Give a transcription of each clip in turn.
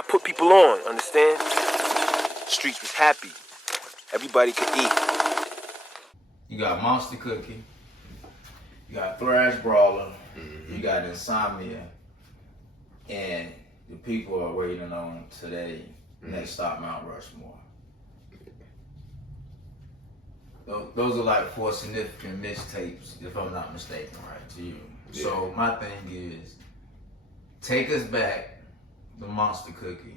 I put people on, understand? Streets was happy. Everybody could eat. You got Monster Cookie. You got Thrash Brawler. You got Insomnia. And the people are waiting on today. Next stop, Mount Rushmore. Those are like 4 significant mixtapes, if I'm not mistaken, right, to you. Yeah. So my thing is, take us back to Monster Cookie,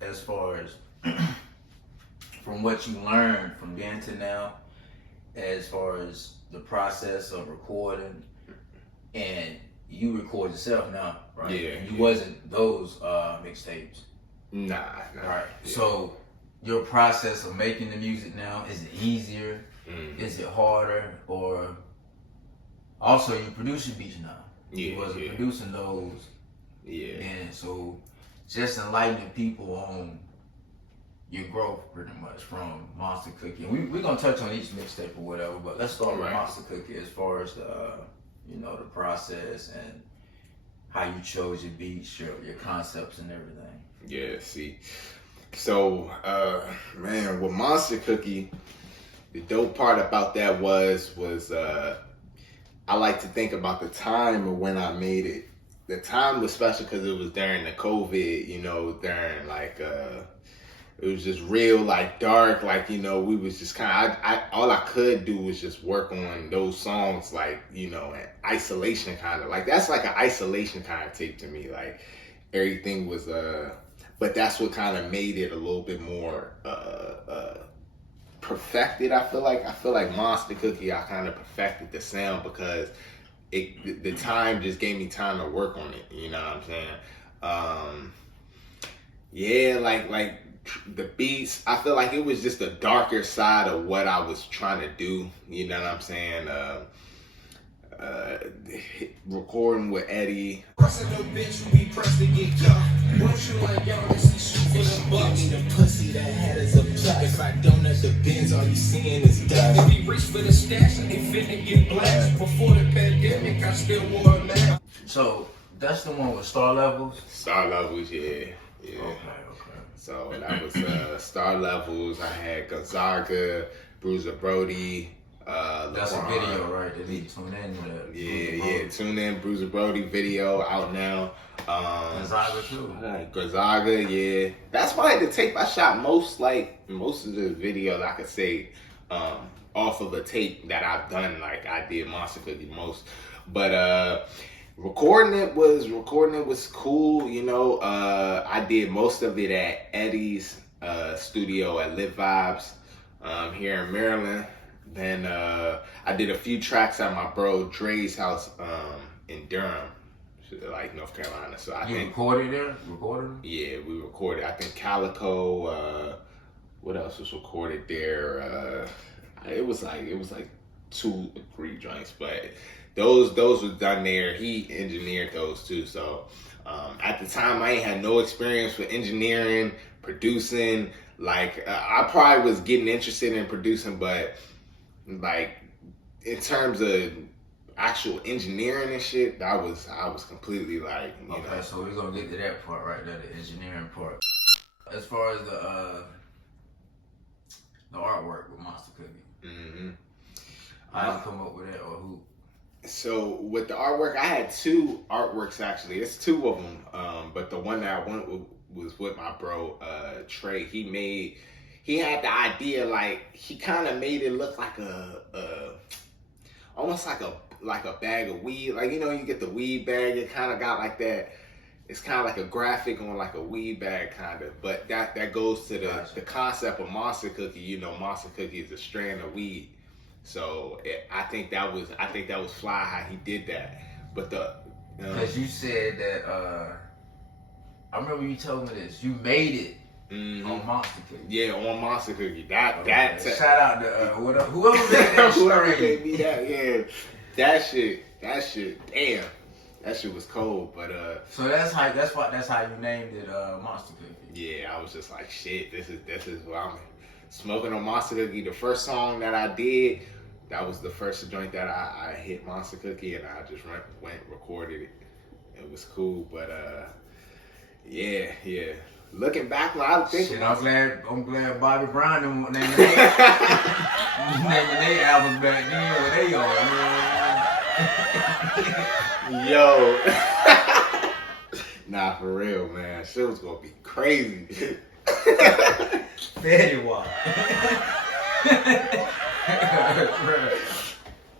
as far as from what you learned from then to now, as far as the process of recording, and you record yourself now, right? Yeah. And you wasn't those mixtapes. Nah. Right. Yeah. So your process of making the music now, is it easier? Is it harder? Or also you produce your beats now. Yeah. You wasn't producing those. Yeah. And so just enlightening people on your growth pretty much from Monster Cookie. And we're gonna touch on each mixtape or whatever, but let's start with Monster Cookie as far as the the process and how you chose your beats, your concepts and everything. Yeah, see. So, man, with Monster Cookie, the dope part about that was I like to think about the time of when I made it. The time was special because it was during the COVID, during like, it was just real, like dark, like, we was just kind of, all I could do was just work on those songs, like, in isolation kind of, like, that's like an isolation kind of tape to me, like, everything was, but that's what kind of made it a little bit more, perfected. I feel like Monster Cookie, I kind of perfected the sound because the time just gave me time to work on it, you know what I'm saying? Like the beats, I feel like it was just the darker side of what I was trying to do, you know what I'm saying? Recording with Eddie. Pussy that had as a plot. If I don't have the bins, all you seeing is dust. If he reached for the stash and they finna get blast. Before the pandemic, I still wore a mask. So that's the one with Star Levels? Star Levels, yeah. Okay. So that was Star Levels. I had Gonzaga, Bruiser Brody. That's LeBron. a video, right? They need to tune in to that. Yeah. Tune in, Bruiser Brody video out now. Gonzaga too. Gonzaga, yeah. That's probably the tape I shot most of the videos I could say off of a tape that I've done. Like I did Monster Cookie most, but recording it was cool. I did most of it at Eddie's studio at Lit Vibes here in Maryland. Then I did a few tracks at my bro Dre's house in Durham, like North Carolina. So I think recorded there? Yeah, we recorded. I think Calico. What else was recorded there? It was like 2 or 3 joints, but those was done there. He engineered those too. So at the time, I ain't had no experience with engineering, producing. Like I probably was getting interested in producing, but like in terms of actual engineering and shit, I was completely like, you know. So we're gonna get to that part right there, the engineering part. As far as the artwork with Monster Cookie, how you come up with that, or who? So with the artwork, I had 2 artworks actually. It's 2 of them, but the one that I went with was with my bro Trey. He had the idea, like he kind of made it look like almost like a bag of weed. Like, you get the weed bag, it kind of got like that. It's kind of like a graphic on like a weed bag kind of, but that goes to the concept of Monster Cookie. Monster Cookie is a strand of weed. So I think that was fly how he did that. But because you said that I remember you told me this. You made it on Monster Cookie. Yeah, on Monster Cookie. That shout out to whoever made that. Whoever gave me that. Yeah, that shit. Damn, that shit was cold. But so that's how you named it Monster Cookie. Yeah, I was just like, shit. This is what I'm smoking on Monster Cookie. The first song that I did, that was the first joint that I hit Monster Cookie, and I just went recorded it. It was cool, but Yeah, yeah. Looking back when I think Shit, I'm glad Bobby Brown didn't name their albums back then when they on, Yo. Nah, for real, man. Shit was gonna be crazy. Fetty Wap.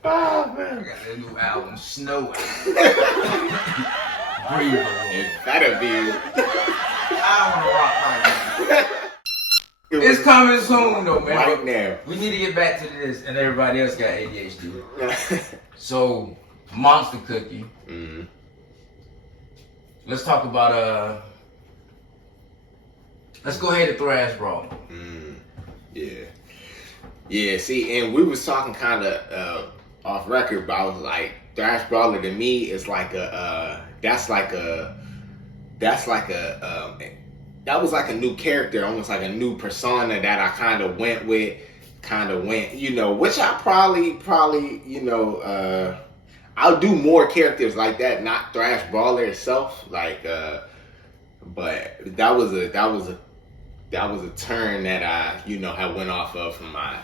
Oh, I man. got that new album, Snow. Breathe. It better be. I wanna rock right now. It's coming soon though, man. Right now. We need to get back to this, and everybody else got ADHD. So, Monster Cookie. Mm. Let's talk about let's go ahead and Thrash Brawl. Yeah. Yeah, see, and we was talking kind of off record, but I was like, Thrash Brawler to me is like that was like a new character, almost like a new persona that I kind of went with, you know, which I probably, you know, I'll do more characters like that, not Thrash Brawler itself, like, but that was a turn that I, you know, I went off of from my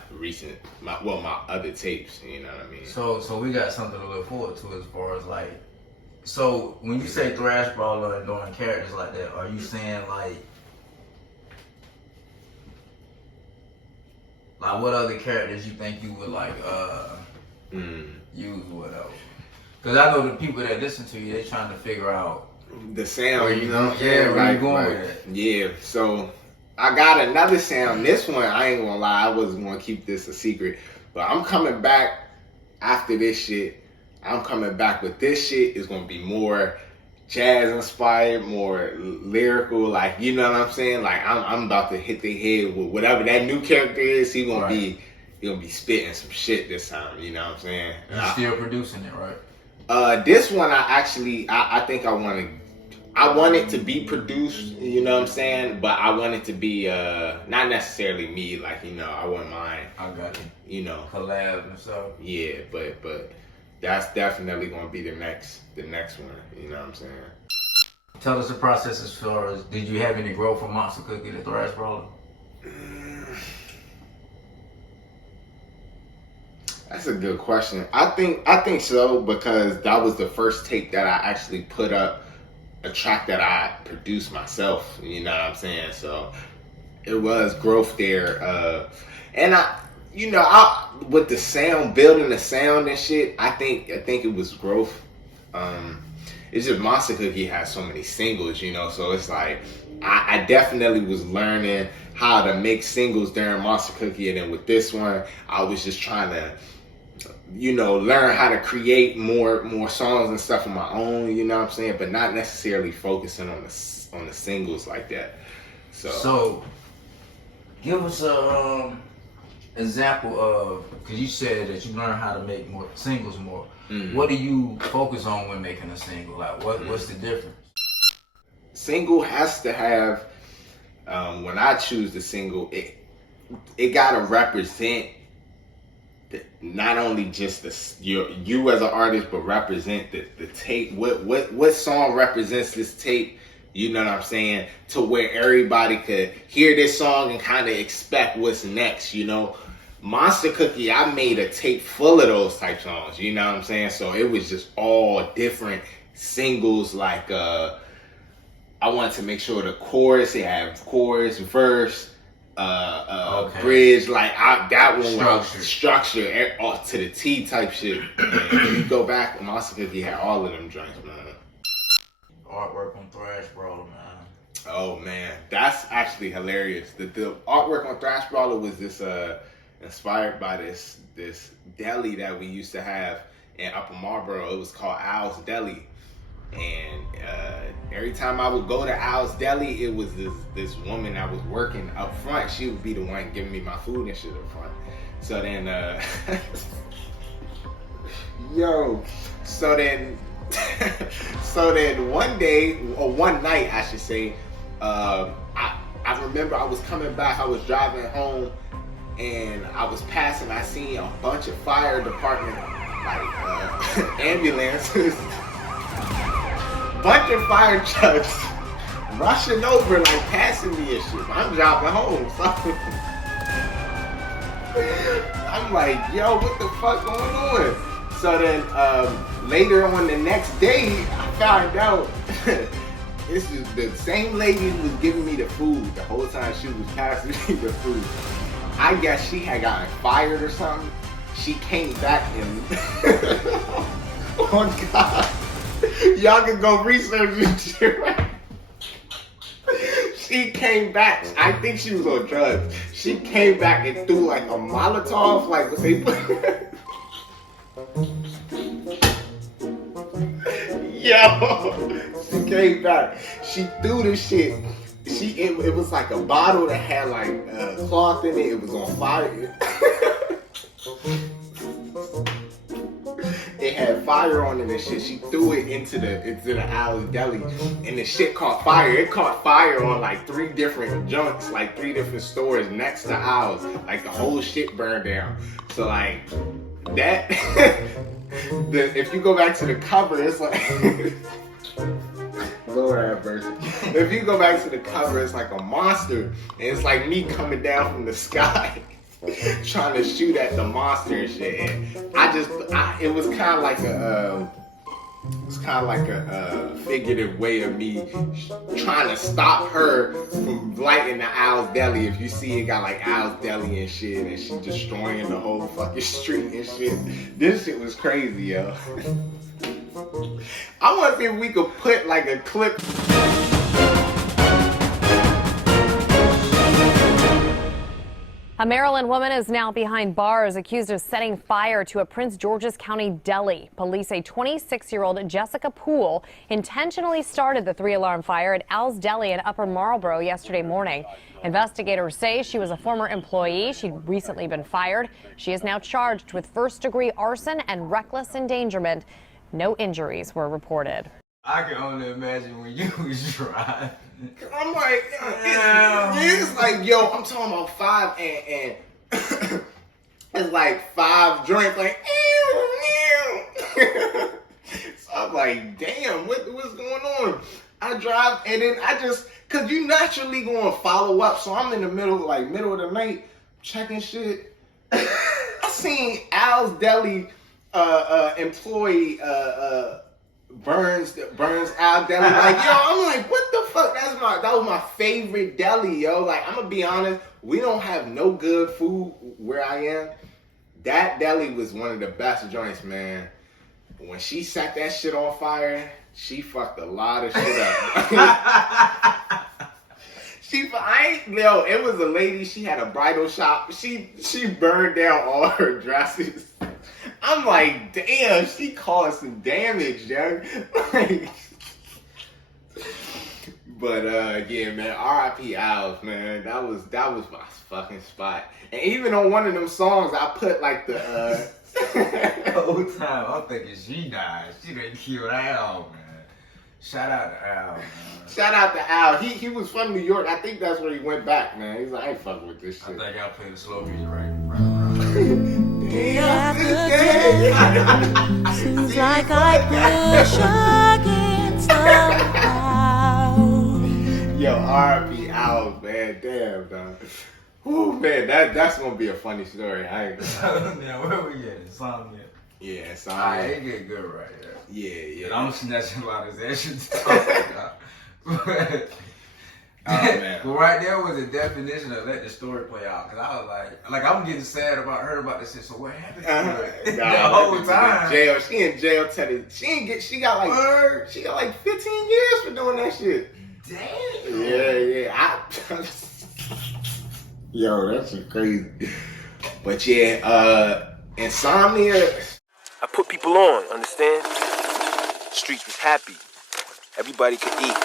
other tapes, you know what I mean? So we got something to look forward to as far as like, so when you say Thrash Brawler and doing characters like that, are you saying like what other characters you think you would like use or whatever? Because I know the people that listen to you, they're trying to figure out the sound, where you know? Yeah, where you going with it. Yeah, so I got another sound. This one, I ain't gonna lie, I wasn't gonna keep this a secret. But I'm coming back after this shit. I'm coming back with this shit. It's gonna be more jazz inspired, more lyrical, like, you know what I'm saying? Like, I'm about to hit the head with whatever that new character is. He gonna be spitting some shit this time, you know what I'm saying? You're still producing it, right? This one I think I want it to be produced, you know what I'm saying? But I want it to be not necessarily me, like, you know, I wouldn't mind. I got you know, collab and stuff. Yeah, but that's definitely gonna be the next one, you know what I'm saying? Tell us the process as far as, did you have any growth from Monster Cookie to Thrash Brawler? That's a good question. I think so, because that was the first tape that I actually put up a track that I produced myself, you know what I'm saying? So it was growth there. And with the sound, building the sound and shit, I think it was growth. It's just Monster Cookie has so many singles, you know, so it's like I definitely was learning how to make singles during Monster Cookie, and then with this one, I was just trying to, you know, learn how to create more songs and stuff on my own, you know what I'm saying, but not necessarily focusing on the singles like that. So give us a example of, because you said that you learned how to make more singles more. Mm-hmm. What do you focus on when making a single? Like, what's the difference? Single has to have, when I choose the single, it gotta represent not only just you as an artist, but represent the tape. What song represents this tape? You know what I'm saying? To where everybody could hear this song and kind of expect what's next, you know? Monster Cookie, I made a tape full of those type songs, you know what I'm saying? So it was just all different singles, like, I wanted to make sure the chorus, it had chorus, verse, bridge, like, that one was structure to the T type shit. And if you go back, Monster Cookie had all of them joints, man. Artwork on Thrash Brawler, man. Oh man, that's actually hilarious. The artwork on Thrash Brawler was this inspired by this deli that we used to have in Upper Marlboro. It was called Al's Deli, and every time I would go to Al's Deli, it was this woman that was working up front. She would be the one giving me my food and shit up front. So then, so then one day, or one night I should say, I remember I was coming back, I was driving home, and I was passing, I seen a bunch of fire department, like, ambulances, bunch of fire trucks rushing over, like passing me and shit. I'm driving home, so I'm like, yo, what the fuck going on? So then later on the next day, I found out this is the same lady who was giving me the food the whole time she was passing me the food. I guess she had gotten fired or something. She came back and oh God, y'all can go research this shit, right? She came back. I think she was on drugs. She came back and threw like a Molotov, like what they put. Yo, she came back. She threw this shit. It was like a bottle that had like cloth in it. It was on fire. It had fire on it and shit. She threw it into the Al's Deli, and the shit caught fire. It caught fire on like 3 different joints, like 3 different stores next to Al's. Like the whole shit burned down. So like that. If you go back to the cover, it's like Lord have mercy. If you go back to the cover, it's like a monster, and it's like me coming down from the sky. Trying to shoot at the monster and shit. And it was kind of like a figurative way of me trying to stop her from lighting the Al's Deli. If you see it got like Al's Deli and shit, and she destroying the whole fucking street and shit. This shit was crazy, yo. I want to see if we could put like a clip. A Maryland woman is now behind bars accused of setting fire to a Prince George's County deli. Police say 26-year-old Jessica Poole intentionally started the 3-alarm fire at Al's Deli in Upper Marlboro yesterday morning. Investigators say she was a former employee. She'd recently been fired. She is now charged with first-degree arson and reckless endangerment. No injuries were reported. I can only imagine when you was driving. I'm like, it's like, yo, I'm talking about 5 and it's like 5 drinks, like, so I'm like, damn, what's going on? I drive and then cause you naturally gonna follow up, so I'm in the middle of the night checking shit. I seen Al's Deli employee Burns Al Deli. Like, yo, I'm like, what the fuck? That was my favorite deli, yo. Like, I'm gonna be honest, we don't have no good food where I am. That deli was one of the best joints, man. When she set that shit on fire, she fucked a lot of shit up. It was a lady, she had a bridal shop. She burned down all her dresses. I'm like, damn, she caused some damage, yo. But yeah, man, R.I.P. Al's, man. That was my fucking spot. And even on one of them songs, I put like the whole time I'm thinking she died. She done killed Al, man. Shout out to Al, man. Shout out to Al. He was from New York. I think that's where he went back, man. He's like, I ain't fucking with this shit. I think I'll play the slow music right. Day after day, seems like I push against the cloud. Yo, R.I.P. Al, man. Damn, dog. Whew, man, that's gonna be a funny story. I ain't gonna. Now, where we at? Insomnia. Yeah, Alright, Insomnia. it get good right there. Yeah. And I'm snatching a lot of that shit to talk about. But, man. But right there was a definition of let the story play out. Cause I was like I'm getting sad about this shit. So what happened to her? The whole time. Jail. She in jail. She got like 15 years for doing that shit. Damn. Yeah. Yo, that's crazy. But yeah, Insomnia. I put people on, understand? Streets was happy. Everybody could eat.